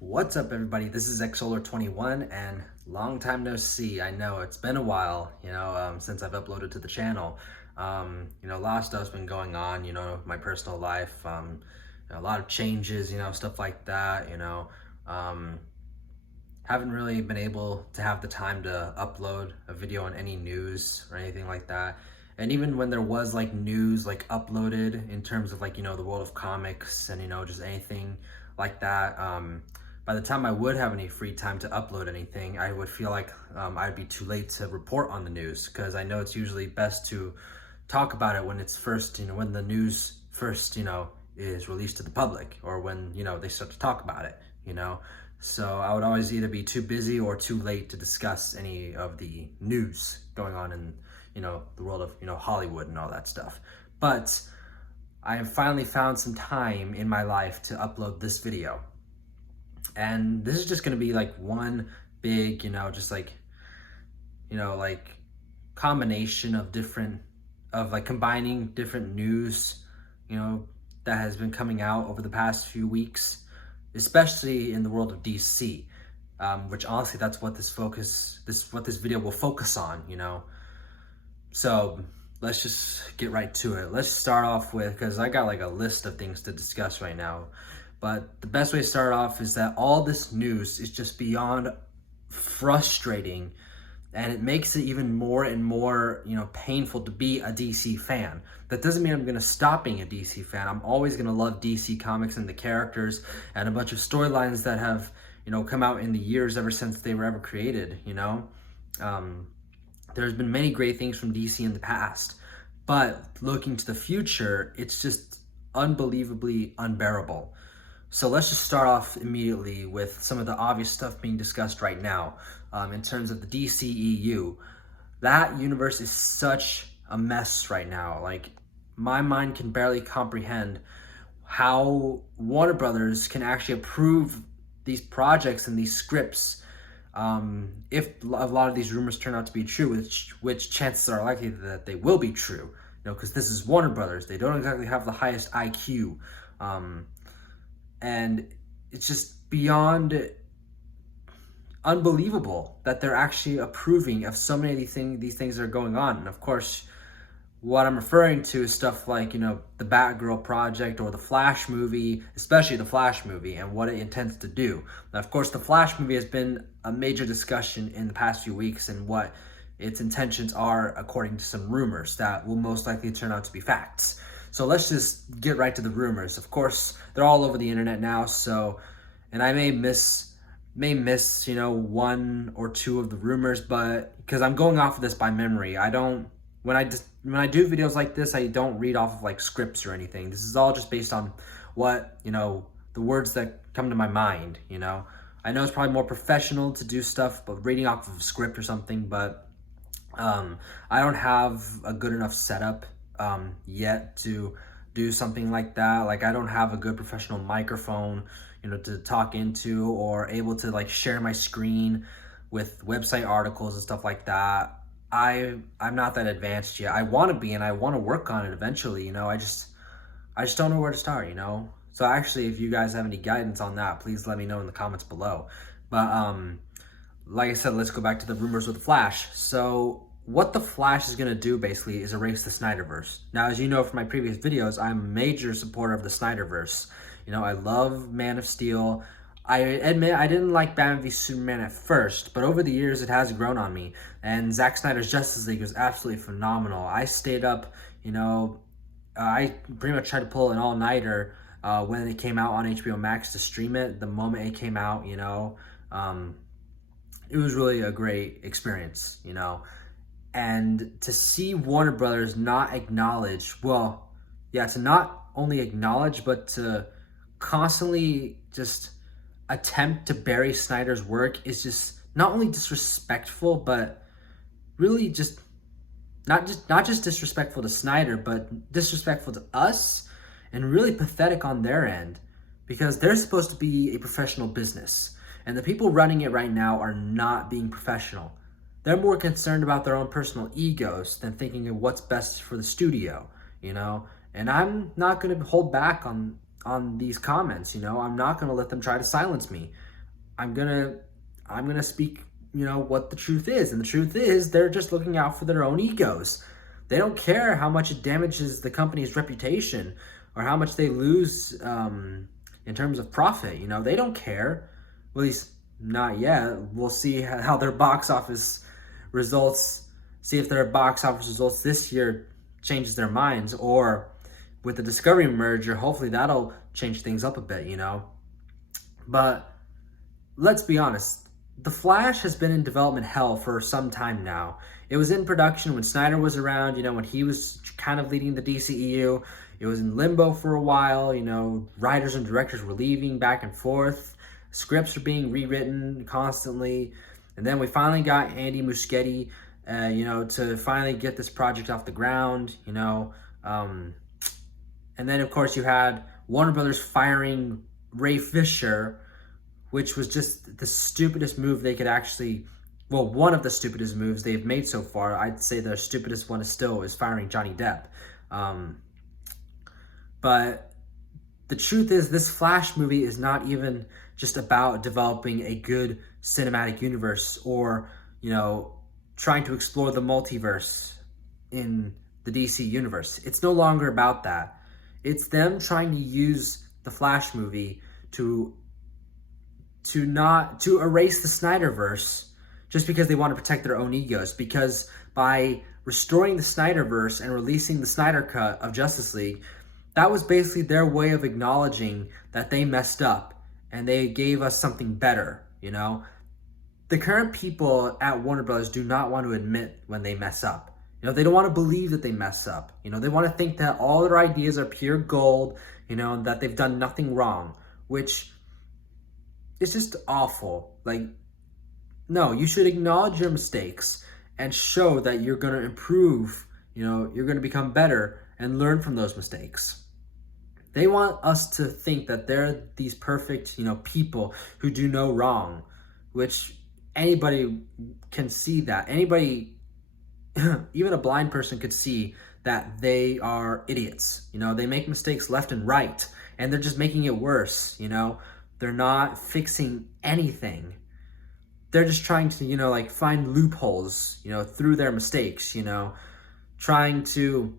What's up, everybody? This is XSolar21, and long time no see. I know it's been a while, since I've uploaded to the channel. A lot of stuff's been going on, my personal life, a lot of changes, stuff like that, haven't really been able to have the time to upload a video on any news or anything like that. And even when there was like news like uploaded in terms of like, the world of comics and, just anything like that, by the time I would have any free time to upload anything, I would feel like I'd be too late to report on the news, because I know it's usually best to talk about it when it's first, when the news first, is released to the public, or when, they start to talk about it. So I would always either be too busy or too late to discuss any of the news going on in, the world of, Hollywood and all that stuff. But I have finally found some time in my life to upload this video. And this is just going to be like one big, just like, like combination of combining different news, that has been coming out over the past few weeks, especially in the world of DC, which honestly, that's what what this video will focus on, So let's just get right to it. Let's start off with, because I got like a list of things to discuss right now. But the best way to start off is that all this news is just beyond frustrating, and it makes it even more and more, painful to be a DC fan. That doesn't mean I'm gonna stop being a DC fan. I'm always gonna love DC comics and the characters and a bunch of storylines that have, come out in the years ever since they were ever created, There's been many great things from DC in the past, but looking to the future, it's just unbelievably unbearable. So let's just start off immediately with some of the obvious stuff being discussed right now. In terms of the DCEU, that universe is such a mess right now. Like, my mind can barely comprehend how Warner Brothers can actually approve these projects and these scripts, if a lot of these rumors turn out to be true, which chances are likely that they will be true, because this is Warner Brothers. They don't exactly have the highest IQ. And it's just beyond unbelievable that they're actually approving of so many of these things that are going on. And of course, what I'm referring to is stuff like, the Batgirl project or the Flash movie, especially the Flash movie and what it intends to do. Now, of course, the Flash movie has been a major discussion in the past few weeks, and what its intentions are according to some rumors that will most likely turn out to be facts. So let's just get right to the rumors. Of course, they're all over the internet now, and I may miss, one or two of the rumors, but because I'm going off of this by memory. When I do videos like this, I don't read off of like scripts or anything. This is all just based on what, the words that come to my mind, I know it's probably more professional to do stuff, but reading off of a script or something, but I don't have a good enough setup yet to do something like that. Like, I don't have a good professional microphone, to talk into, or able to like share my screen with website articles and stuff like that. I'm not that advanced yet. I want to be, and I want to work on it eventually. I just don't know where to start. So actually, if you guys have any guidance on that, please let me know in the comments below. But like I said, let's go back to the rumors with the Flash. So what the Flash is going to do basically is erase the Snyderverse. Now, as you know from my previous videos, I'm a major supporter of the Snyderverse. I love Man of Steel. I admit I didn't like Batman v Superman at first, but over the years it has grown on me. And Zack Snyder's Justice League was absolutely phenomenal. I stayed up, I pretty much tried to pull an all-nighter when it came out on HBO Max to stream it. The moment it came out, it was really a great experience, And to see Warner Brothers not acknowledge, to not only acknowledge, but to constantly just attempt to bury Snyder's work is just not only disrespectful, but really just not just disrespectful to Snyder, but disrespectful to us, and really pathetic on their end, because they're supposed to be a professional business, and the people running it right now are not being professional. They're more concerned about their own personal egos than thinking of what's best for the studio, And I'm not going to hold back on these comments, I'm not going to let them try to silence me. I'm gonna speak, what the truth is. And the truth is they're just looking out for their own egos. They don't care how much it damages the company's reputation or how much they lose in terms of profit. They don't care. Well, at least not yet. We'll see how their box office results, see if their box office results this year changes their minds, or with the Discovery merger, hopefully that'll change things up a bit, But let's be honest, The Flash has been in development hell for some time now. It was in production when Snyder was around, when he was kind of leading the DCEU. It was in limbo for a while, writers and directors were leaving back and forth. Scripts are being rewritten constantly. And then we finally got Andy Muschietti, to finally get this project off the ground, and then, of course, you had Warner Brothers firing Ray Fisher, which was just the stupidest move they could actually, well, one of the stupidest moves they've made so far. I'd say the stupidest one is firing Johnny Depp. But the truth is, this Flash movie is not even just about developing a good cinematic universe or, trying to explore the multiverse in the DC universe. It's no longer about that. It's them trying to use the Flash movie to erase the Snyderverse just because they want to protect their own egos. Because by restoring the Snyderverse and releasing the Snyder Cut of Justice League, that was basically their way of acknowledging that they messed up and they gave us something better, The current people at Warner Brothers do not want to admit when they mess up. They don't want to believe that they mess up. They want to think that all their ideas are pure gold, and that they've done nothing wrong, which is just awful. No, you should acknowledge your mistakes and show that you're going to improve, you're going to become better and learn from those mistakes. They want us to think that they're these perfect, people who do no wrong, which anybody can see that. Anybody, even a blind person, could see that they are idiots. They make mistakes left and right, and they're just making it worse. They're not fixing anything. They're just trying to, find loopholes, through their mistakes, trying to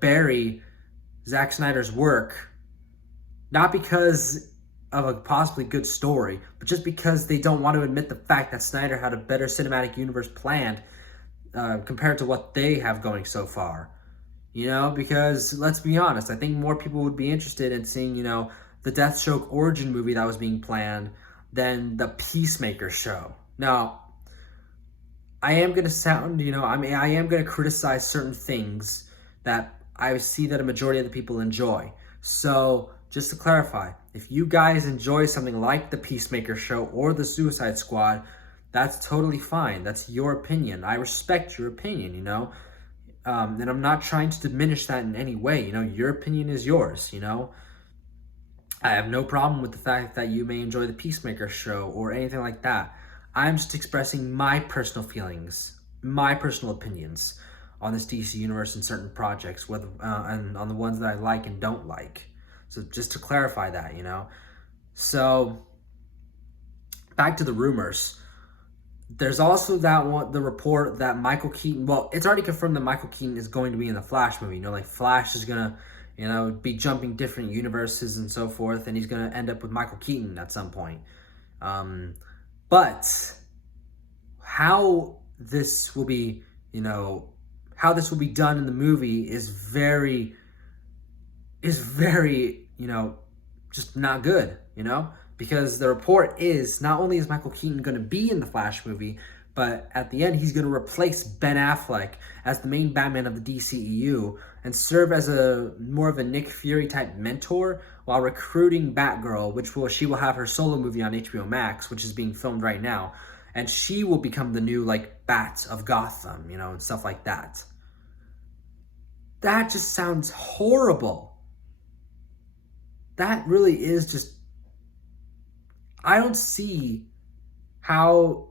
bury Zack Snyder's work, not because of a possibly good story, but just because they don't want to admit the fact that Snyder had a better cinematic universe planned compared to what they have going so far. Because let's be honest, I think more people would be interested in seeing, the Deathstroke origin movie that was being planned than the Peacemaker show. Now, I am going to sound, I am going to criticize certain things that I see that a majority of the people enjoy. So, just to clarify, if you guys enjoy something like the Peacemaker show or the Suicide Squad, that's totally fine. That's your opinion. I respect your opinion, and I'm not trying to diminish that in any way. Your opinion is yours, I have no problem with the fact that you may enjoy the Peacemaker show or anything like that. I'm just expressing my personal feelings, my personal opinions on this DC universe and certain projects, whether and on the ones that I like and don't like. So just to clarify that, So back to the rumors. There's also the report that Michael Keaton, well, it's already confirmed that Michael Keaton is going to be in the Flash movie. Flash is going to, be jumping different universes and so forth, and he's going to end up with Michael Keaton at some point. But how this will be, how this will be done in the movie is very, just not good, because the report is not only is Michael Keaton going to be in the Flash movie, but at the end he's going to replace Ben Affleck as the main Batman of the DCEU and serve as more of a Nick Fury type mentor while recruiting Batgirl, she will have her solo movie on HBO Max, which is being filmed right now, and she will become the new Bat of Gotham, and stuff like that. That just sounds horrible. That really is just, I don't see how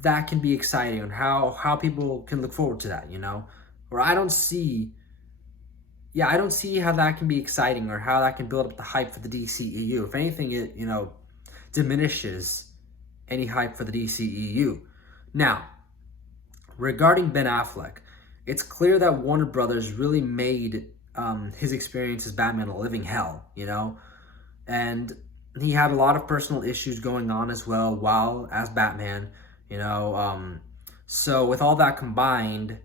that can be exciting and how people can look forward to that, Or I don't see how that can be exciting or how that can build up the hype for the DCEU. If anything, diminishes any hype for the DCEU. Now, regarding Ben Affleck, it's clear that Warner Brothers really made his experience as Batman a living hell, you know? And he had a lot of personal issues going on as well while as Batman, you know? So with all that combined,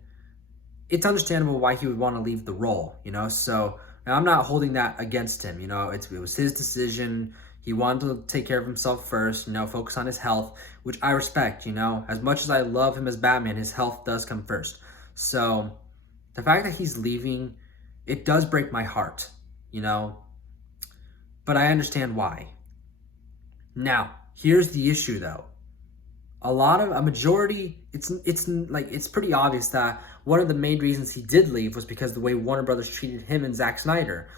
it's understandable why he would want to leave the role, you know? So I'm not holding that against him, you know? It was his decision. He wanted to take care of himself first, you know, focus on his health, which I respect, you know? As much as I love him as Batman, his health does come first. So the fact that he's leaving, it does break my heart, you know? But I understand why. Now, here's the issue though. A majority, it's pretty obvious that one of the main reasons he did leave was because the way Warner Brothers treated him and Zack Snyder.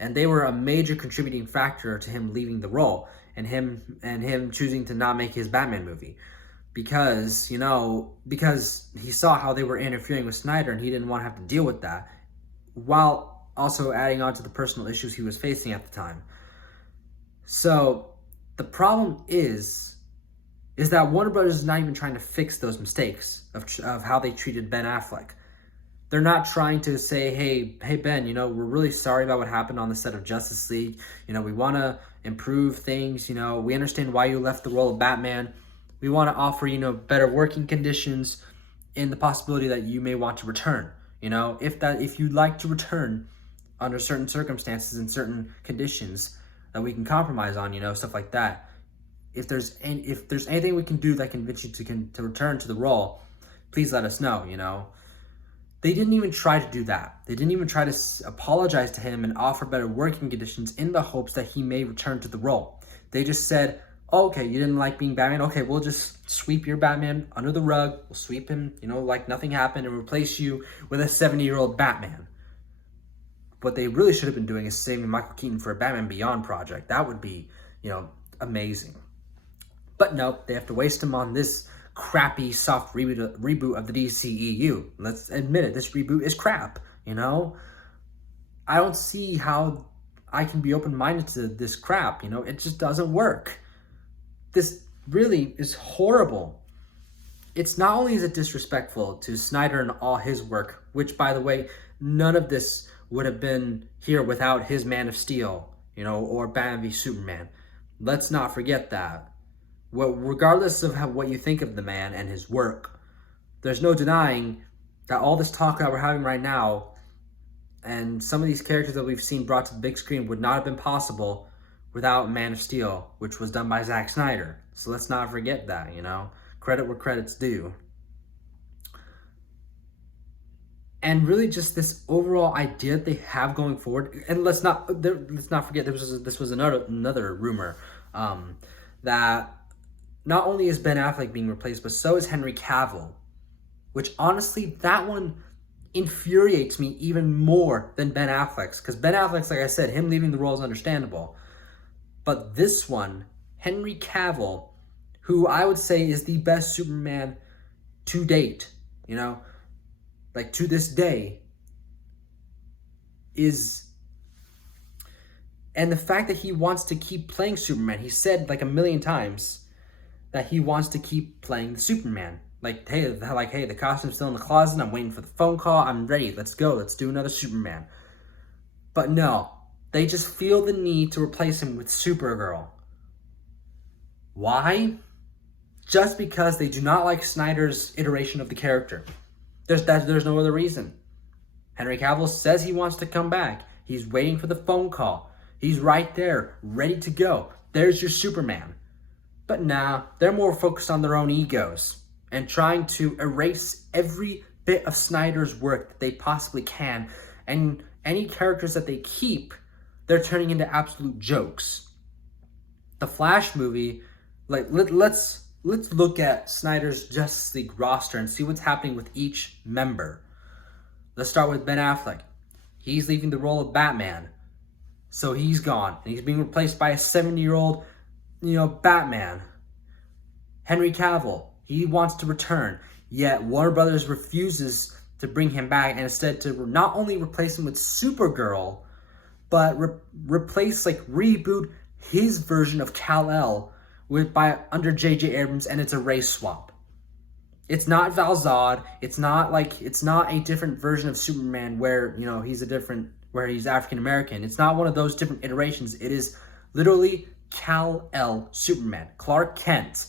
And they were a major contributing factor to him leaving the role and him choosing to not make his Batman movie. Because he saw how they were interfering with Snyder and he didn't want to have to deal with that, while also adding on to the personal issues he was facing at the time. So the problem is that Warner Brothers is not even trying to fix those mistakes of how they treated Ben Affleck. They're not trying to say, hey Ben, you know, we're really sorry about what happened on the set of Justice League. You know, we want to improve things. You know, we understand why you left the role of Batman. We want to offer, you know, better working conditions and the possibility that you may want to return. You know, if you'd like to return under certain circumstances and certain conditions that we can compromise on, you know, stuff like that. If there's anything we can do that can convince you to return to the role, please let us know, you know. They didn't even try to do that. They didn't even try to apologize to him and offer better working conditions in the hopes that he may return to the role. They just said, oh, okay, you didn't like being Batman? Okay, we'll just sweep your Batman under the rug. We'll sweep him, you know, like nothing happened and replace you with a 70-year-old Batman. What they really should have been doing is saving Michael Keaton for a Batman Beyond project. That would be, you know, amazing. But no, they have to waste him on this crappy soft reboot of the DCEU. Let's admit it, this reboot is crap, you know? I don't see how I can be open-minded to this crap, you know? It just doesn't work. This really is horrible. It's not only is it disrespectful to Snyder and all his work, which, by the way, none of this would have been here without his Man of Steel, you know, or Batman v Superman. Let's not forget that. Well, regardless of what you think of the man and his work, there's no denying that all this talk that we're having right now and some of these characters that we've seen brought to the big screen would not have been possible without Man of Steel, which was done by Zack Snyder. So let's not forget that, you know. Credit where credit's due. And really just this overall idea that they have going forward, and let's not forget this was another rumor that not only is Ben Affleck being replaced, but so is Henry Cavill, which honestly, that one infuriates me even more than Ben Affleck's, because Ben Affleck's, like I said, him leaving the role is understandable. But this one, Henry Cavill, who I would say is the best Superman to date, you know, like to this day, and the fact that he wants to keep playing Superman, he said like a million times that he wants to keep playing the Superman. Like, hey, the costume's still in the closet. I'm waiting for the phone call. I'm ready. Let's go. Let's do another Superman. But no, they just feel the need to replace him with Supergirl. Why? Just because they do not like Snyder's iteration of the character. There's no other reason. Henry Cavill says he wants to come back. He's waiting for the phone call. He's right there, ready to go. There's your Superman. But nah, they're more focused on their own egos and trying to erase every bit of Snyder's work that they possibly can. And any characters that they keep, they're turning into absolute jokes. The Flash movie, like let's look at Snyder's Justice League roster and see what's happening with each member. Let's start with Ben Affleck. He's leaving the role of Batman. So he's gone, and he's being replaced by a 70-year-old, you know, Batman. Henry Cavill, he wants to return, yet Warner Brothers refuses to bring him back, and instead to not only replace him with Supergirl, but reboot his version of Kal-El under J.J. Abrams, and it's a race swap. It's not Val Zod. It's not a different version of Superman where, where he's African American. It's not one of those different iterations. It is literally Kal-El Superman, Clark Kent.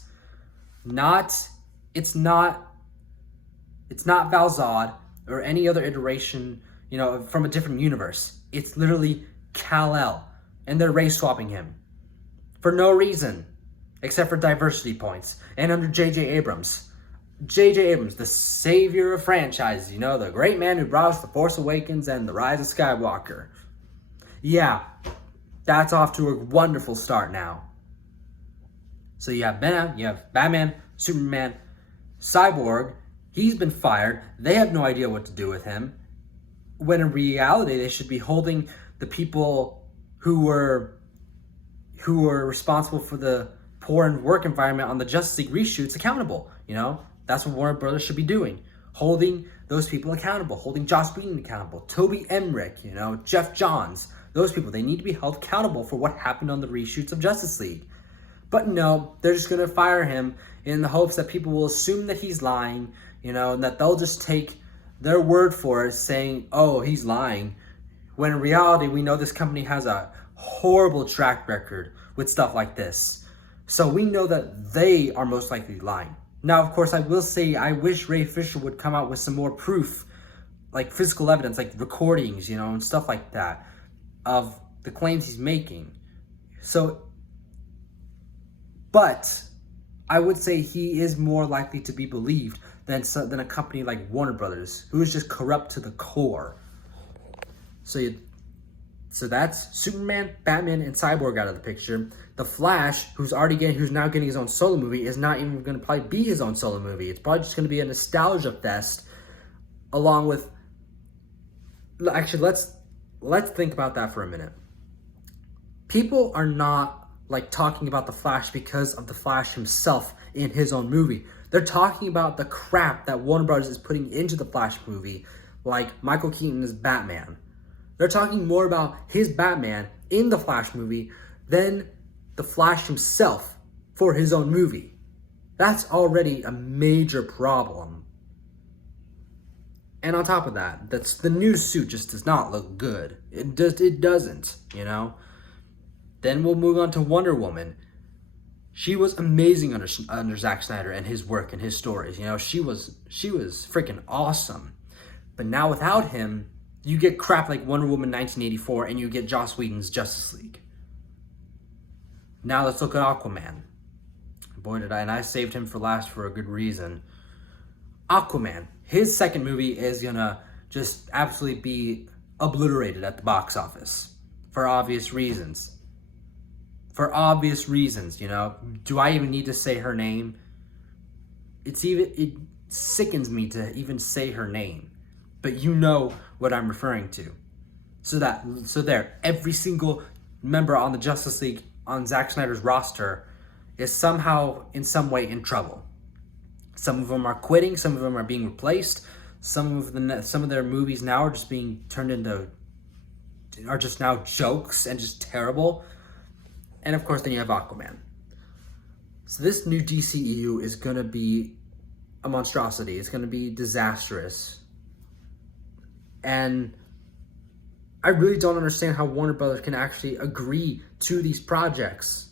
It's not Val Zod or any other iteration, from a different universe. It's literally Kal-El, and they're race swapping him for no reason except for diversity points. And under J.J. Abrams, the savior of franchises, the great man who brought us The Force Awakens and The Rise of Skywalker. Yeah, that's off to a wonderful start now. So you have Batman, Superman, Cyborg. He's been fired. They have no idea what to do with him. When in reality, they should be holding the people who were responsible for the poor and work environment on the Justice League reshoots accountable. That's what Warner Brothers should be doing. Holding those people accountable. Holding Joss Whedon accountable. Toby Emmerich, Jeff Johns. Those people, they need to be held accountable for what happened on the reshoots of Justice League. But no, they're just going to fire him in the hopes that people will assume that he's lying, and that they'll just take their word for it, saying, oh, he's lying. When in reality, we know this company has a horrible track record with stuff like this. So we know that they are most likely lying. Now, of course, I will say I wish Ray Fisher would come out with some more proof, like physical evidence, like recordings, and stuff like that, of the claims he's making. But I would say he is more likely to be believed than a company like Warner Brothers, who is just corrupt to the core. So that's Superman, Batman, and Cyborg out of the picture. The Flash, who's now getting his own solo movie, is not even going to probably be his own solo movie. It's probably just going to be a nostalgia fest, along with. Actually, let's think about that for a minute. People are not talking about the Flash because of the Flash himself in his own movie. They're talking about the crap that Warner Bros. Is putting into the Flash movie, like Michael Keaton's Batman. They're talking more about his Batman in the Flash movie than the Flash himself for his own movie. That's already a major problem. And on top of that, the new suit just does not look good. It doesn't, Then we'll move on to Wonder Woman. She was amazing under Zack Snyder and his work and his stories. She was freaking awesome. But now without him, you get crap like Wonder Woman 1984 and you get Joss Whedon's Justice League. Now let's look at Aquaman. Boy, and I saved him for last for a good reason. Aquaman, his second movie is gonna just absolutely be obliterated at the box office for obvious reasons. Do I even need to say her name? It sickens me to even say her name, but you know what I'm referring to. So every single member on the Justice League on Zack Snyder's roster is somehow in some way in trouble. Some of them are quitting, some of them are being replaced, some of their movies now are just being turned into just now jokes and just terrible. And of course then you have Aquaman. So this new DCEU is going to be a monstrosity. It's going to be disastrous. And I really don't understand how Warner Brothers can actually agree to these projects.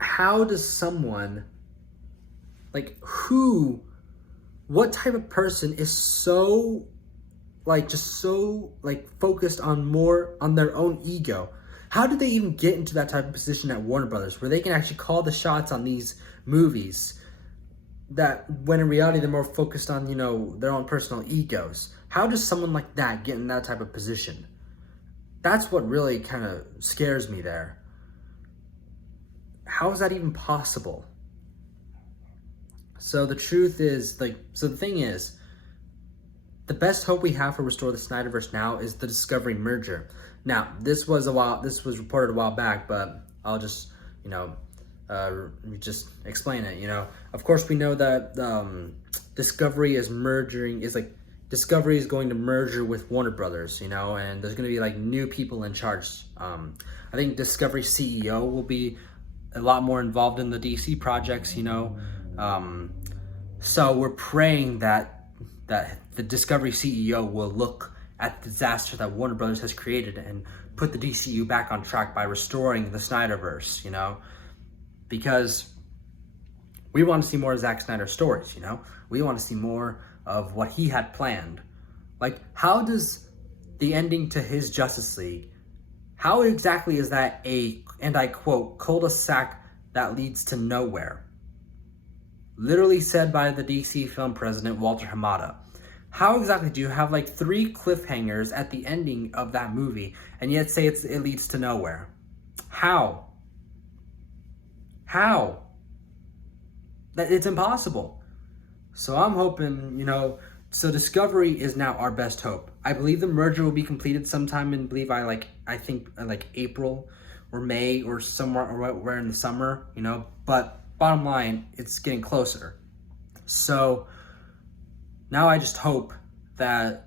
How does someone, what type of person is so, focused on their own ego? How did they even get into that type of position at Warner Brothers where they can actually call the shots on these movies that when in reality they're more focused on, their own personal egos? How does someone like that get in that type of position? That's what really kind of scares me there. How is that even possible? So the truth is, the thing is, the best hope we have for Restore the Snyderverse now is the Discovery merger. Now, this was reported a while back, but I'll just, just explain it. Of course we know that Discovery is Discovery is going to merge with Warner Brothers, you know, and there's going to be like new people in charge. I think Discovery CEO will be a lot more involved in the DC projects, you know. So we're praying that the Discovery CEO will look at the disaster that Warner Brothers has created and put the DCU back on track by restoring the Snyderverse, you know, because we want to see more of Zack Snyder's stories, you know. We want to see more of what he had planned. Like, how does the ending to his Justice League, how exactly is that a, and I quote, cul-de-sac that leads to nowhere? Literally said by the DC film president, Walter Hamada. How exactly do you have like 3 cliffhangers at the ending of that movie and yet say it leads to nowhere? How? How? That it's impossible. So I'm hoping, you know, so Discovery is now our best hope. I believe the merger will be completed sometime in, I think April or May or somewhere or in the summer, you know, but bottom line, it's getting closer. So now I just hope that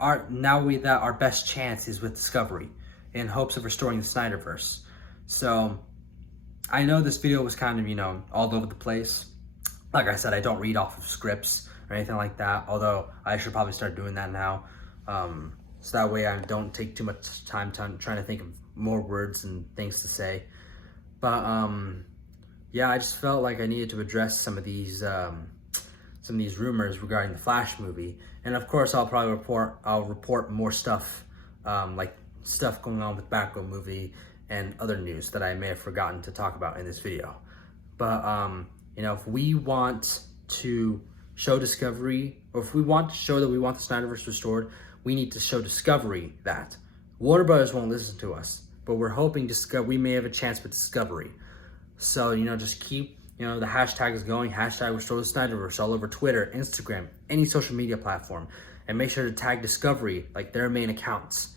our best chance is with Discovery in hopes of restoring the Snyderverse. So I know this video was kind of, you know, all over the place. Like I said, I don't read off of scripts or anything like that, although I should probably start doing that now. So that way I don't take too much time trying to think of more words and things to say. But yeah, I just felt like I needed to address some of these rumors regarding the Flash movie. And of course, I'll report more stuff, like stuff going on with Batgirl movie and other news that I may have forgotten to talk about in this video. But you know, if we want to show Discovery, or if we want to show that we want the Snyderverse restored, we need to show Discovery that. Warner Brothers won't listen to us, but we're hoping we may have a chance with Discovery. So, you know, just keep, you know, the hashtags going, hashtag restore the Snyderverse all over Twitter, Instagram, any social media platform. And make sure to tag Discovery, like their main accounts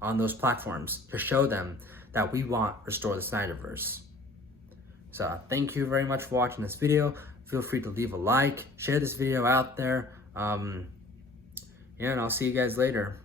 on those platforms, to show them that we want restore the Snyderverse. So thank you very much for watching this video. Feel free to leave a like, share this video out there. Yeah, and I'll see you guys later.